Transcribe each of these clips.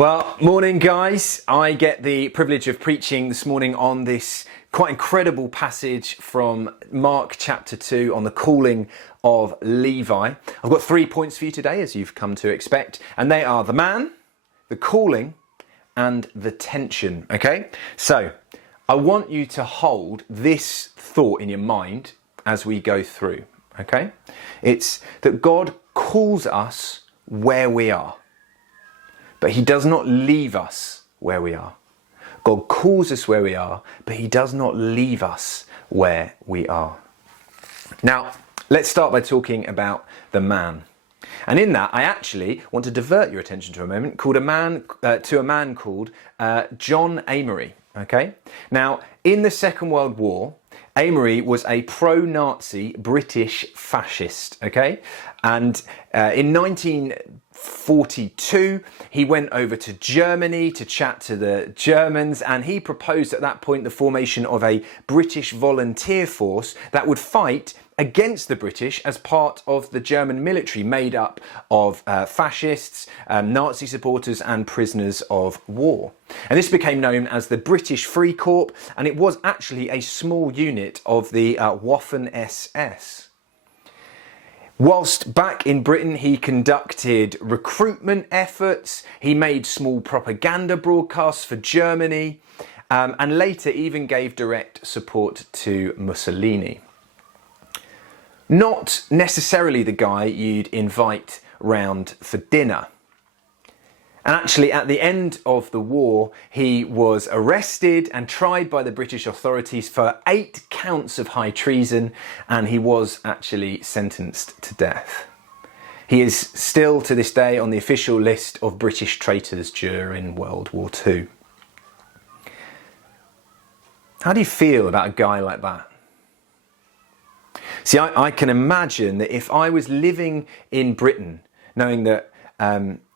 Well, morning guys. I get the privilege of preaching this morning on this quite incredible passage from Mark chapter 2 on the calling of Levi. I've got 3 points for you today, as you've come to expect, and they are the man, the calling, and the tension, okay? So, I want you to hold this thought in your mind as we go through, okay? It's that God calls us where we are. But he does not leave us where we are. God calls us where we are, but he does not leave us where we are. Now, let's start by talking about the man. And in that, I actually want to divert your attention to a moment to a man called John Amory. Okay? Now, in the Second World War, Amory was a pro-Nazi British fascist, okay? And in 1942, he went over to Germany to chat to the Germans, and he proposed at that point the formation of a British volunteer force that would fight against the British as part of the German military, made up of fascists, Nazi supporters and prisoners of war. And this became known as the British Free Corps, and it was actually a small unit of the Waffen-SS. Whilst back in Britain, he conducted recruitment efforts, he made small propaganda broadcasts for Germany, and later even gave direct support to Mussolini. Not necessarily the guy you'd invite round for dinner. And actually, at the end of the war, he was arrested and tried by the British authorities for 8 counts of high treason, and he was actually sentenced to death. He is still to this day on the official list of British traitors during World War II. How do you feel about a guy like that? See, I can imagine that if I was living in Britain, knowing that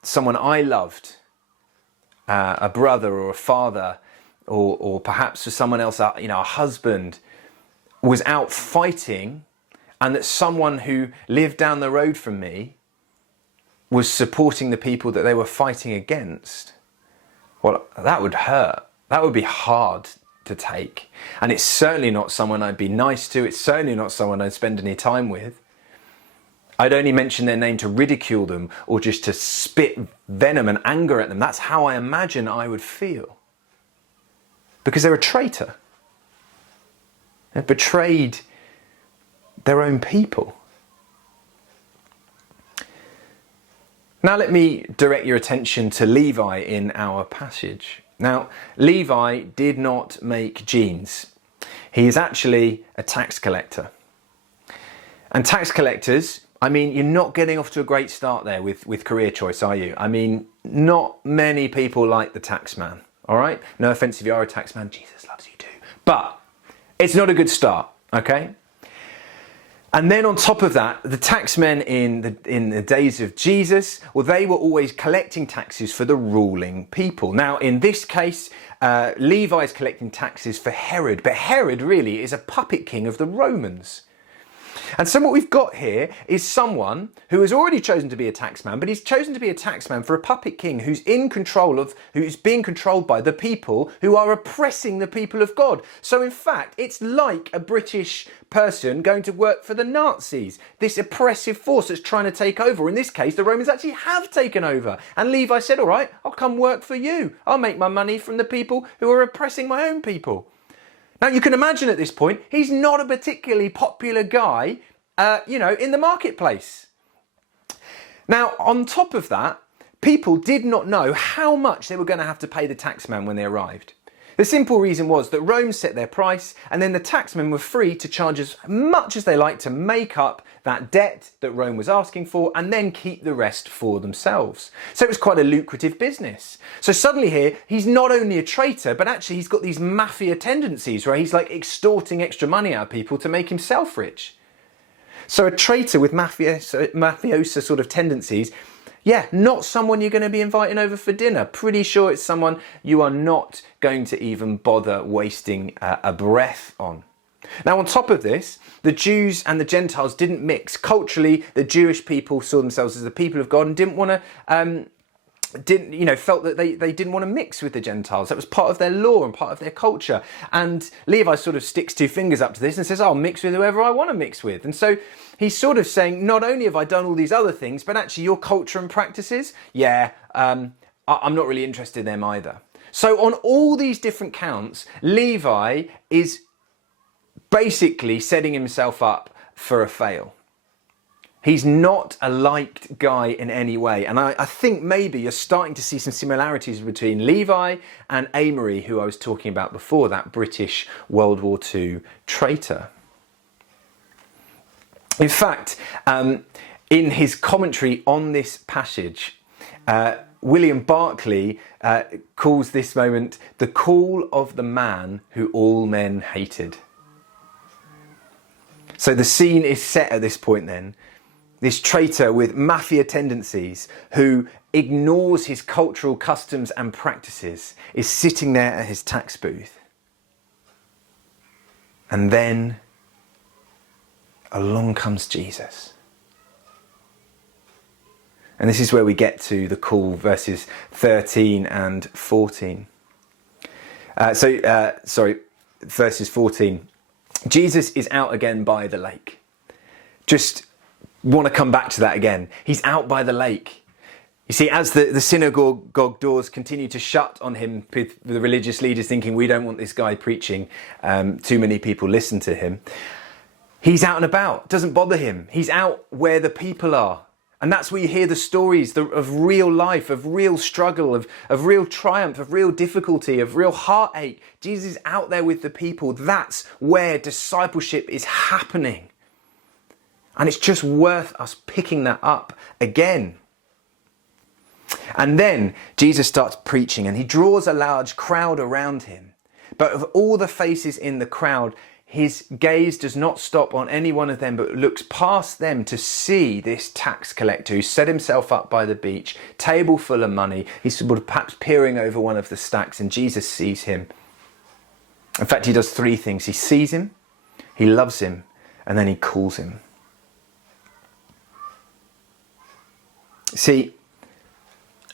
someone I loved, a brother or a father, or perhaps for someone else, a husband, was out fighting, and that someone who lived down the road from me was supporting the people that they were fighting against, well, that would hurt. That would be hard to take. And it's certainly not someone I'd be nice to. It's certainly not someone I'd spend any time with. I'd only mention their name to ridicule them or just to spit venom and anger at them. That's how I imagine I would feel. Because they're a traitor. They've betrayed their own people. Now let me direct your attention to Levi in our passage. Now, Levi did not make jeans. He is actually a tax collector. And tax collectors, you're not getting off to a great start there with career choice, are you? Not many people like the tax man, all right? No offense if you are a tax man, Jesus loves you too. But it's not a good start, okay? And then on top of that, the taxmen in the days of Jesus, well, they were always collecting taxes for the ruling people. Now, in this case, Levi is collecting taxes for Herod, but Herod really is a puppet king of the Romans. And so what we've got here is someone who has already chosen to be a taxman, but he's chosen to be a taxman for a puppet king who's being controlled by the people who are oppressing the people of God. So in fact, it's like a British person going to work for the Nazis, this oppressive force that's trying to take over. In this case, the Romans actually have taken over. And Levi said, all right, I'll come work for you. I'll make my money from the people who are oppressing my own people. Now, you can imagine at this point, he's not a particularly popular guy, in the marketplace. Now, on top of that, people did not know how much they were going to have to pay the taxman when they arrived. The simple reason was that Rome set their price, and then the taxmen were free to charge as much as they liked to make up that debt that Rome was asking for, and then keep the rest for themselves. So it was quite a lucrative business. So suddenly here, he's not only a traitor, but actually he's got these mafia tendencies where he's like extorting extra money out of people to make himself rich. So a traitor with mafiosa sort of tendencies, yeah, not someone you're going to be inviting over for dinner. Pretty sure it's someone you are not going to even bother wasting a breath on. Now, on top of this, the Jews and the Gentiles didn't mix. Culturally, the Jewish people saw themselves as the people of God and didn't want to felt that they didn't want to mix with the Gentiles. That was part of their law and part of their culture. And Levi sort of sticks two fingers up to this and says, I'll mix with whoever I want to mix with. And so he's sort of saying, not only have I done all these other things, but actually your culture and practices, I'm not really interested in them either. So on all these different counts, Levi is basically setting himself up for a fail. He's not a liked guy in any way. And I think maybe you're starting to see some similarities between Levi and Amory, who I was talking about before, that British World War II traitor. In fact, in his commentary on this passage, William Barclay calls this moment the call of the man who all men hated. So the scene is set at this point then. This traitor with mafia tendencies who ignores his cultural customs and practices is sitting there at his tax booth. And then along comes Jesus. And this is where we get to the call, verses 13 and 14. Verses 14. Jesus is out again by the lake. Just want to come back to that again. He's out by the lake. You see, as the synagogue doors continue to shut on him, with the religious leaders thinking, we don't want this guy preaching, too many people listen to him. He's out and about, doesn't bother him. He's out where the people are. And that's where you hear the stories of real life, of real struggle, of real triumph, of real difficulty, of real heartache. Jesus is out there with the people. That's where discipleship is happening. And it's just worth us picking that up again. And then Jesus starts preaching and he draws a large crowd around him. But of all the faces in the crowd, his gaze does not stop on any one of them, but looks past them to see this tax collector who set himself up by the beach, table full of money. He's sort of perhaps peering over one of the stacks, and Jesus sees him. In fact, he does three things. He sees him, he loves him, and then he calls him. See,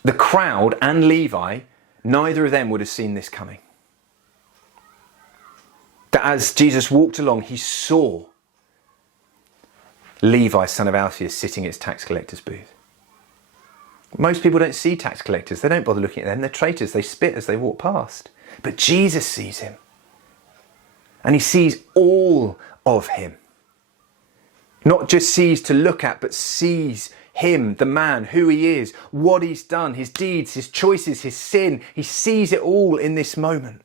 the crowd and Levi, neither of them would have seen this coming. That as Jesus walked along, he saw Levi, son of Alphaeus, sitting at his tax collector's booth. Most people don't see tax collectors. They don't bother looking at them. They're traitors. They spit as they walk past. But Jesus sees him. And he sees all of him. Not just sees to look at, but sees him, the man, who he is, what he's done, his deeds, his choices, his sin. He sees it all in this moment.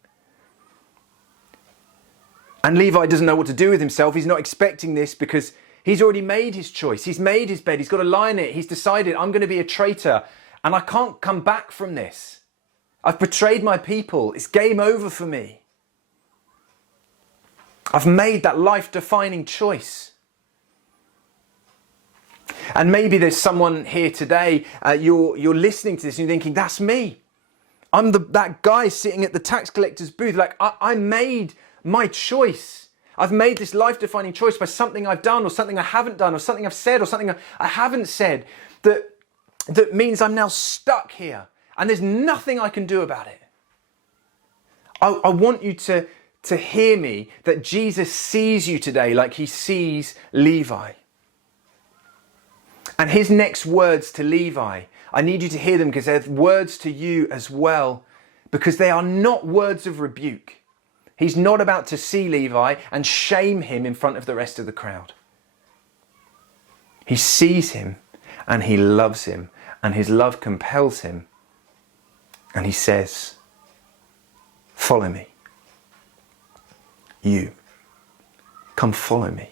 And Levi doesn't know what to do with himself. He's not expecting this because he's already made his choice. He's made his bed. He's got to lie in it. He's decided, I'm going to be a traitor and I can't come back from this. I've betrayed my people. It's game over for me. I've made that life-defining choice. And maybe there's someone here today, you're listening to this and you're thinking, that's me. I'm that guy sitting at the tax collector's booth. Like, I made my choice. I've made this life-defining choice by something I've done or something I haven't done or something I've said or something I haven't said that means I'm now stuck here and there's nothing I can do about it. I want you to hear me that Jesus sees you today like he sees Levi. And his next words to Levi, I need you to hear them because they're words to you as well, because they are not words of rebuke. He's not about to see Levi and shame him in front of the rest of the crowd. He sees him and he loves him and his love compels him. And he says, follow me. You, come follow me.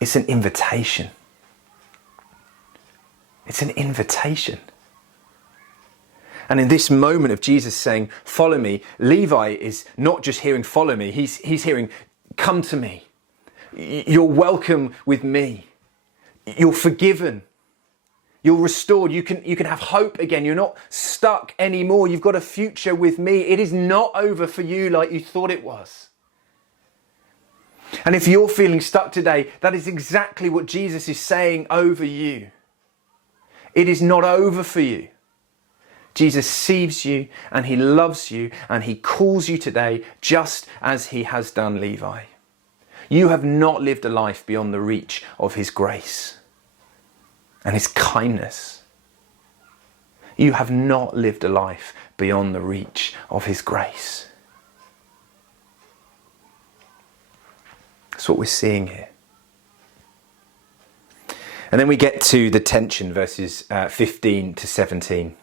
It's an invitation. It's an invitation. And in this moment of Jesus saying, follow me, Levi is not just hearing follow me, he's hearing come to me. You're welcome with me. You're forgiven. You're restored. You can have hope again. You're not stuck anymore. You've got a future with me. It is not over for you like you thought it was. And if you're feeling stuck today, that is exactly what Jesus is saying over you. It is not over for you. Jesus sees you and he loves you and he calls you today just as he has done Levi. You have not lived a life beyond the reach of his grace and his kindness. You have not lived a life beyond the reach of his grace. That's what we're seeing here. And then we get to the tension, verses 15 to 17.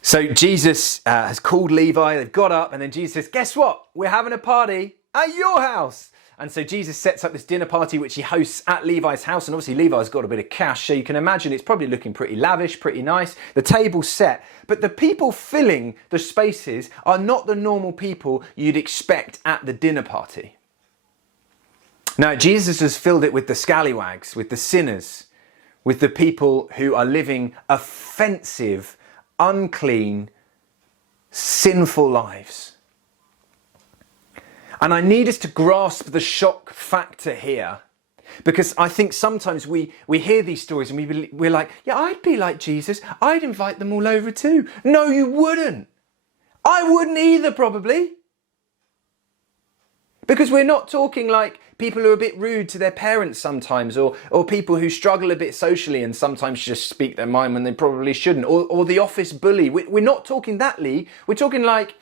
So Jesus has called Levi, they've got up, and then Jesus says, guess what? We're having a party at your house. And so Jesus sets up this dinner party, which he hosts at Levi's house. And obviously Levi's got a bit of cash, so you can imagine it's probably looking pretty lavish, pretty nice. The table's set. But the people filling the spaces are not the normal people you'd expect at the dinner party. No, Jesus has filled it with the scallywags, with the sinners, with the people who are living offensive, unclean, sinful lives. And I need us to grasp the shock factor here, because I think sometimes we hear these stories and we're like, yeah, I'd be like Jesus. I'd invite them all over too. No, you wouldn't. I wouldn't either, probably. Because we're not talking like people who are a bit rude to their parents sometimes, or people who struggle a bit socially and sometimes just speak their mind when they probably shouldn't, or the office bully. We're not talking that, Lee. We're talking like,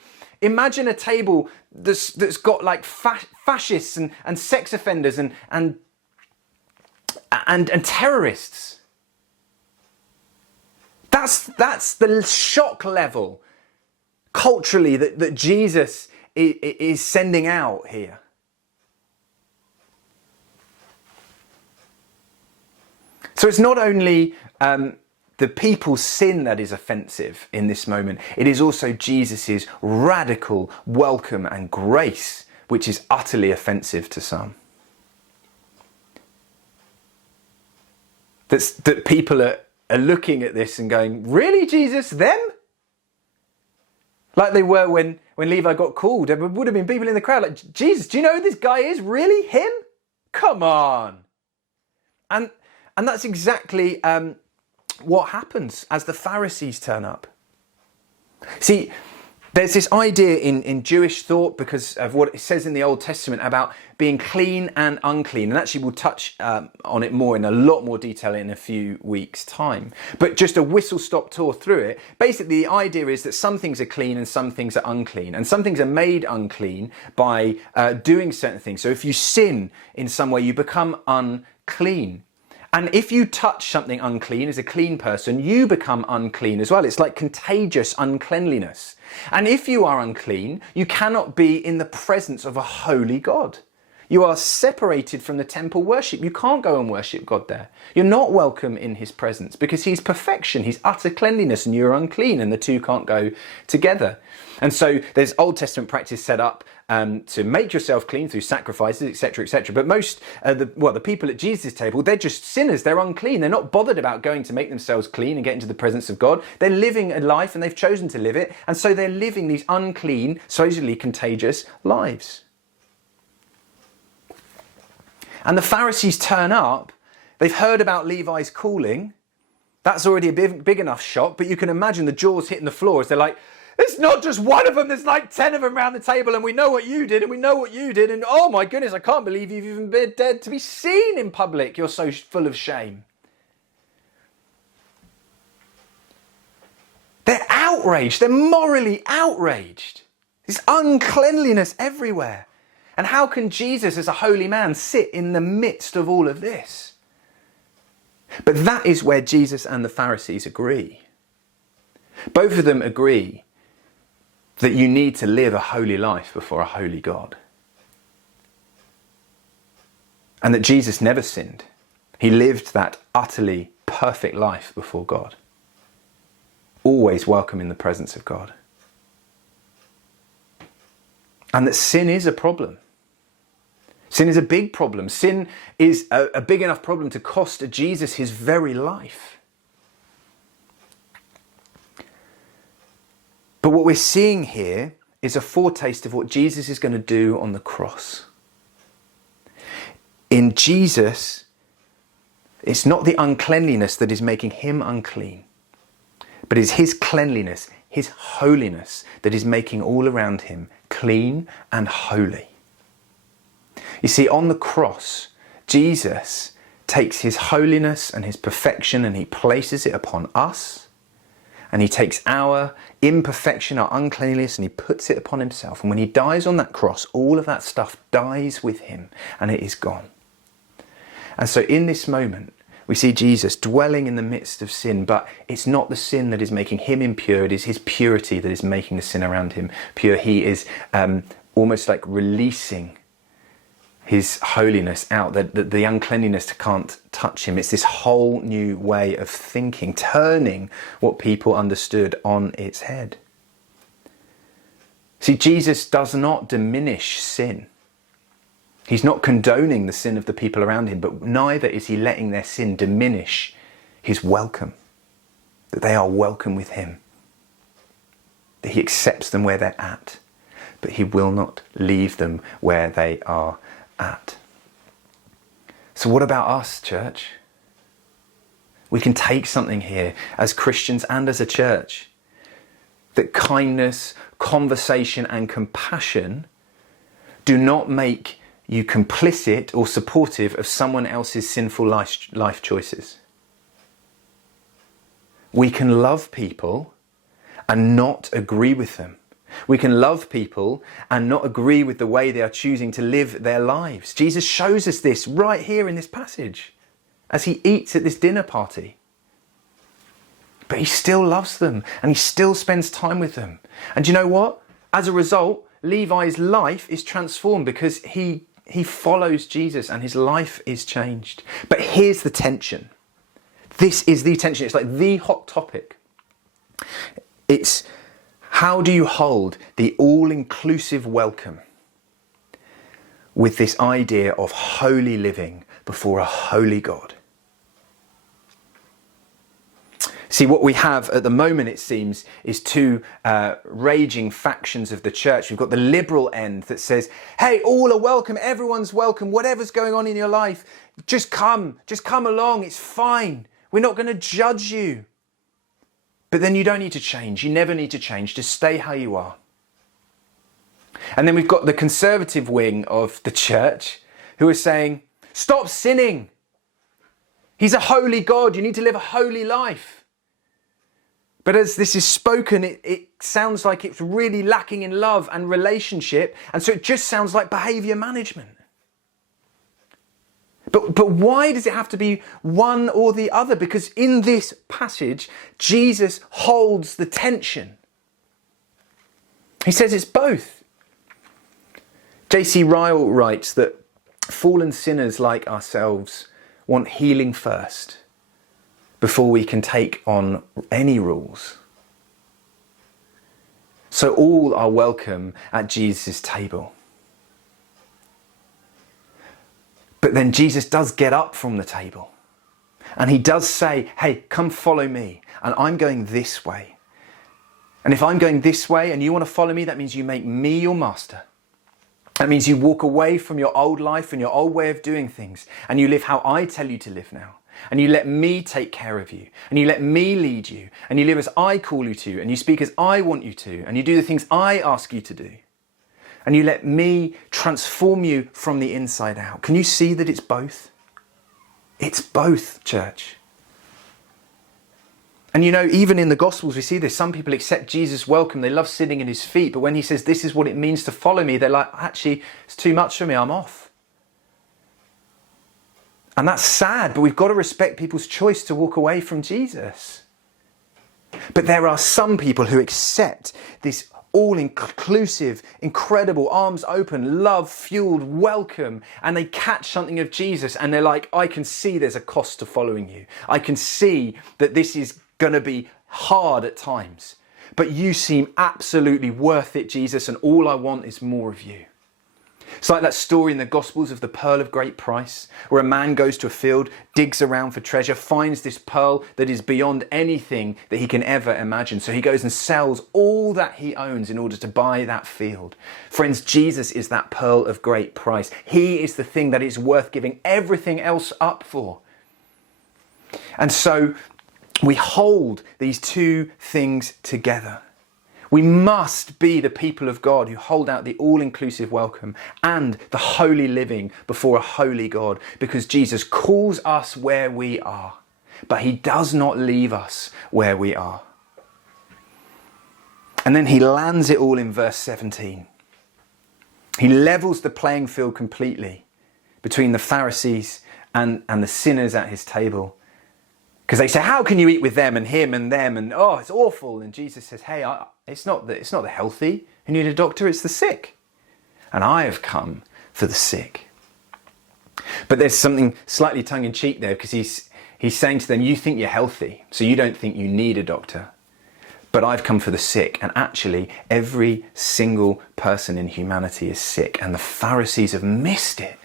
imagine a table that's got like fascists and sex offenders and terrorists. That's the shock level culturally that Jesus is sending out here. So it's not only the people's sin that is offensive in this moment, it is also Jesus's radical welcome and grace, which is utterly offensive to some. That people are looking at this and going, really, Jesus, them? Like they were when Levi got called. There would have been people in the crowd like, Jesus, do you know who this guy is? Really? Him? Come on. And that's exactly what happens as the Pharisees turn up. See, there's this idea in Jewish thought, because of what it says in the Old Testament about being clean and unclean. And actually we'll touch on it more in a lot more detail in a few weeks' time. But just a whistle-stop tour through it. Basically, the idea is that some things are clean and some things are unclean. And some things are made unclean by doing certain things. So if you sin in some way, you become unclean. And if you touch something unclean as a clean person, you become unclean as well. It's like contagious uncleanliness. And if you are unclean, you cannot be in the presence of a holy God. You are separated from the temple worship. You can't go and worship God there. You're not welcome in his presence because he's perfection. He's utter cleanliness and you're unclean, and the two can't go together. And so there's Old Testament practice set up to make yourself clean through sacrifices, etc., etc. But most, the people at Jesus' table, they're just sinners. They're unclean. They're not bothered about going to make themselves clean and get into the presence of God. They're living a life and they've chosen to live it. And so they're living these unclean, supposedly contagious lives. And the Pharisees turn up. They've heard about Levi's calling. That's already a big enough shock. But you can imagine the jaws hitting the floor as they're like, it's not just one of them, there's like 10 of them around the table, and we know what you did, and we know what you did, and oh my goodness, I can't believe you've even been dead to be seen in public. You're so full of shame. They're outraged. They're morally outraged. There's uncleanliness everywhere. And how can Jesus, as a holy man, sit in the midst of all of this? But that is where Jesus and the Pharisees agree. Both of them agree that you need to live a holy life before a holy God. And that Jesus never sinned. He lived that utterly perfect life before God. Always welcome in the presence of God. And that sin is a problem. Sin is a big problem. Sin is a big enough problem to cost Jesus his very life. But what we're seeing here is a foretaste of what Jesus is going to do on the cross. In Jesus, it's not the uncleanliness that is making him unclean, But it's his cleanliness, his holiness, that is making all around him clean and holy. You see, on the cross, Jesus takes his holiness and his perfection and he places it upon us. And he takes our imperfection, our uncleanliness, and he puts it upon himself. And when he dies on that cross, all of that stuff dies with him and it is gone. And so in this moment, we see Jesus dwelling in the midst of sin, but it's not the sin that is making him impure, it is his purity that is making the sin around him pure. He is almost like releasing his holiness out, that the uncleanliness can't touch him. It's this whole new way of thinking, turning what people understood on its head. See, Jesus does not diminish sin. He's not condoning the sin of the people around him, but neither is he letting their sin diminish his welcome, that they are welcome with him, that he accepts them where they're at, but he will not leave them where they are at. So what about us, church? We can take something here as Christians and as a church, that kindness, conversation and compassion do not make you complicit or supportive of someone else's sinful life choices. We can love people and not agree with them. We can love people and not agree with the way they are choosing to live their lives. Jesus shows us this right here in this passage as he eats at this dinner party. But he still loves them and he still spends time with them. And you know what? As a result, Levi's life is transformed because he follows Jesus and his life is changed. But here's the tension. This is the tension. It's like the hot topic. It's how do you hold the all-inclusive welcome with this idea of holy living before a holy God? See, what we have at the moment, it seems, is two raging factions of the church. We've got the liberal end that says, hey, all are welcome, everyone's welcome, whatever's going on in your life, just come along, it's fine. We're not going to judge you. But then you don't need to change. You never need to change. Just stay how you are. And then we've got the conservative wing of the church who are saying, stop sinning. He's a holy God. You need to live a holy life. But as this is spoken, it sounds like it's really lacking in love and relationship. And so it just sounds like behavior management. But why does it have to be one or the other? Because in this passage, Jesus holds the tension. He says it's both. J.C. Ryle writes that fallen sinners like ourselves want healing first before we can take on any rules. So all are welcome at Jesus' table. But then Jesus does get up from the table and he does say, hey, come follow me. And I'm going this way. And if I'm going this way and you want to follow me, that means you make me your master. That means you walk away from your old life and your old way of doing things and you live how I tell you to live now. And you let me take care of you and you let me lead you and you live as I call you to and you speak as I want you to and you do the things I ask you to do. And you let me transform you from the inside out. Can you see that it's both? It's both, church. And you know, even in the Gospels, we see this. Some people accept Jesus' welcome. They love sitting at his feet. But when he says, this is what it means to follow me, they're like, actually, it's too much for me. I'm off. And that's sad, but we've got to respect people's choice to walk away from Jesus. But there are some people who accept this all-inclusive, incredible, arms open, love-fueled welcome, and they catch something of Jesus and they're like, I can see there's a cost to following you. I can see that this is going to be hard at times, but you seem absolutely worth it, Jesus, and all I want is more of you. It's like that story in the Gospels of the pearl of great price, where a man goes to a field, digs around for treasure, finds this pearl that is beyond anything that he can ever imagine. So he goes and sells all that he owns in order to buy that field. Friends, Jesus is that pearl of great price. He is the thing that is worth giving everything else up for. And so We hold these two things together. We must be the people of God who hold out the all-inclusive welcome and the holy living before a holy God, because Jesus calls us where we are, but he does not leave us where we are. And then he lands it all in verse 17. He levels the playing field completely between the Pharisees and the sinners at his table. Because they say, how can you eat with them and him and them? And oh, it's awful. And Jesus says, hey, it's not the healthy who need a doctor, it's the sick. And I have come for the sick. But there's something slightly tongue-in-cheek there, because he's saying to them, you think you're healthy, so you don't think you need a doctor. But I've come for the sick. And actually, every single person in humanity is sick. And the Pharisees have missed it.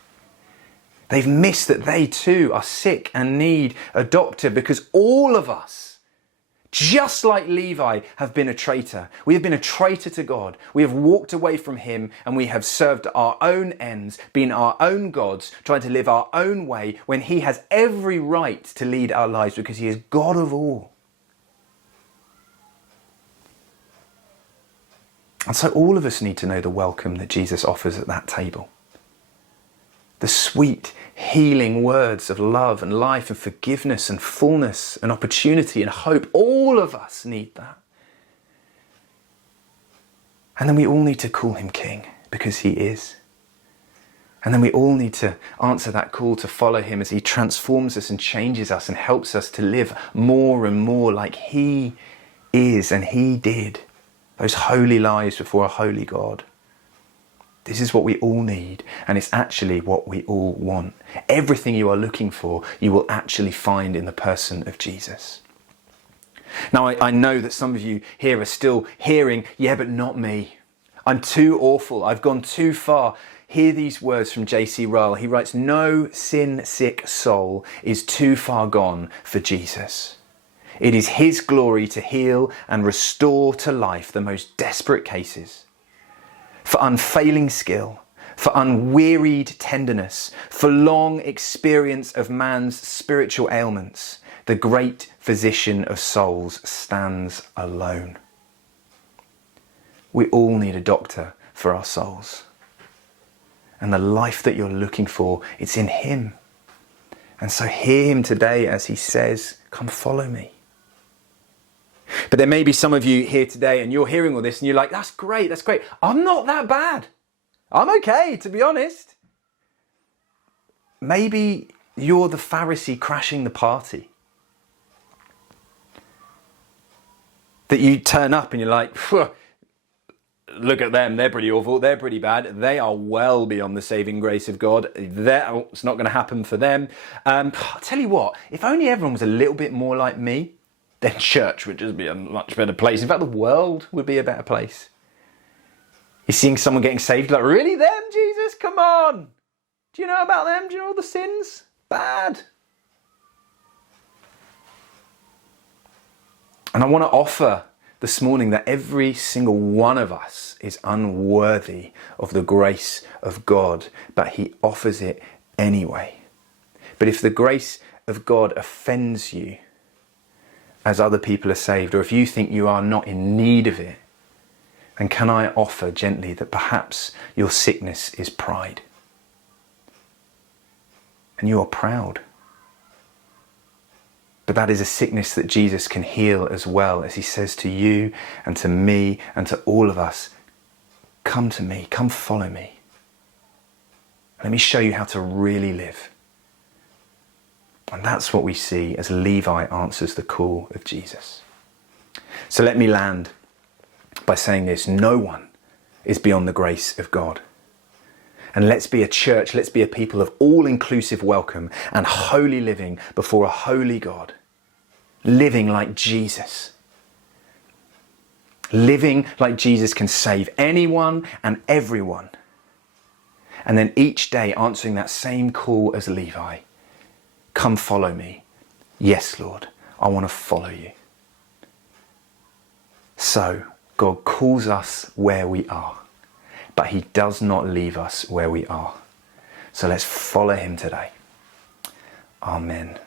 They've missed that they too are sick and need a doctor, because all of us, just like Levi, have been a traitor. We have been a traitor to God. We have walked away from him and we have served our own ends, been our own gods, tried to live our own way when he has every right to lead our lives, because he is God of all. And so all of us need to know the welcome that Jesus offers at that table. The sweet, healing words of love and life and forgiveness and fullness and opportunity and hope. All of us need that. And then we all need to call him King, because he is. And then we all need to answer that call to follow him as he transforms us and changes us and helps us to live more and more like he is and he did. Those holy lives before a holy God. This is what we all need, and it's actually what we all want. Everything you are looking for, you will actually find in the person of Jesus. Now, I know that some of you here are still hearing, yeah, but not me. I'm too awful. I've gone too far. Hear these words from J.C. Ryle. He writes, no sin-sick soul is too far gone for Jesus. It is his glory to heal and restore to life the most desperate cases. For unfailing skill, for unwearied tenderness, for long experience of man's spiritual ailments, the great physician of souls stands alone. We all need a doctor for our souls. And the life that you're looking for, it's in him. And so hear him today as he says, come follow me. But there may be some of you here today and you're hearing all this and you're like, that's great, that's great. I'm not that bad. I'm okay, to be honest. Maybe you're the Pharisee crashing the party. That you turn up and you're like, look at them, they're pretty awful, they're pretty bad. They are well beyond the saving grace of God. It's not going to happen for them. I'll tell you what, if only everyone was a little bit more like me, then church would just be a much better place. In fact, the world would be a better place. You're seeing someone getting saved, like, really, them, Jesus? Come on. Do you know about them? Do you know all the sins? Bad. And I want to offer this morning that every single one of us is unworthy of the grace of God, but he offers it anyway. But if the grace of God offends you, as other people are saved, or if you think you are not in need of it, then can I offer gently that perhaps your sickness is pride. And you are proud. But that is a sickness that Jesus can heal as well, as he says to you and to me and to all of us, come to me, come follow me. Let me show you how to really live. And that's what we see as Levi answers the call of Jesus. So let me land by saying this. No one is beyond the grace of God. And let's be a church, let's be a people of all-inclusive welcome and holy living before a holy God. Living like Jesus. Living like Jesus can save anyone and everyone. And then each day answering that same call as Levi. Come follow me. Yes, Lord, I want to follow you. So, God calls us where we are, but he does not leave us where we are. So let's follow him today. Amen.